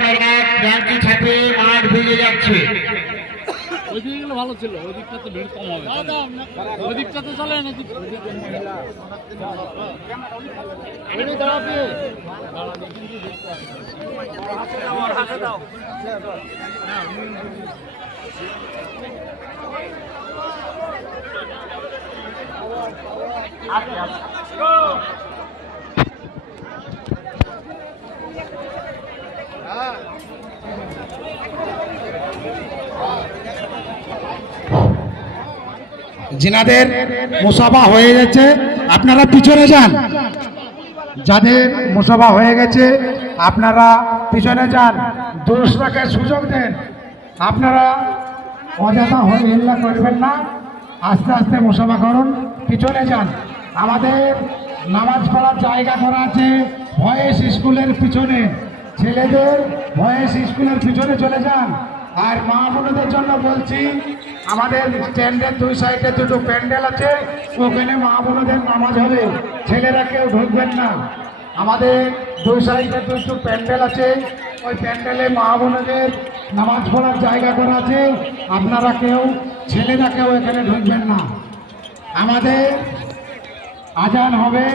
1 ক্রান্তি ছাপে মাঠ ভেঙে যাচ্ছে। ওই দিকে গেলে ভালো ছিল, ওই দিকটাতে ভিড় কম হবে। ওই দিকটাতে চলে না जिनाদের মুসাফা হয়ে গেছে আপনারা পিছনে যান। যাদের মুসাফা হয়ে গেছে আপনারা পিছনে যান, দর্শককে সুযোগ দেন। আপনারা অযথা হয়ে হেল্লা করবেন না, আস্তে আস্তে মুসাফা করুন, পিছনে যান। আমাদের নামাজ পড়ার জায়গা করা আছে ভয়েস স্কুলের পিছনে, ছেলেদের ভয়েস স্কুলের পিছনে চলে যান। আর মা বোনদের জন্য বলছি, আমাদের স্ট্যান্ডের 2 সাইডে দুটো প্যান্ডেল আছে, ওখানে মা বোনদের নামাজ হবে, ছেলেরা কেউ ঢুকবেন না। আমাদের 2 সাইডে দুটো প্যান্ডেল আছে, ওই প্যান্ডেলে মা বোনদের নামাজ পড়ার জায়গা করা আছে, আপনারা কেউ ছেলেরা কেউ এখানে ঢুকবেন না। আমাদের আজান হবে।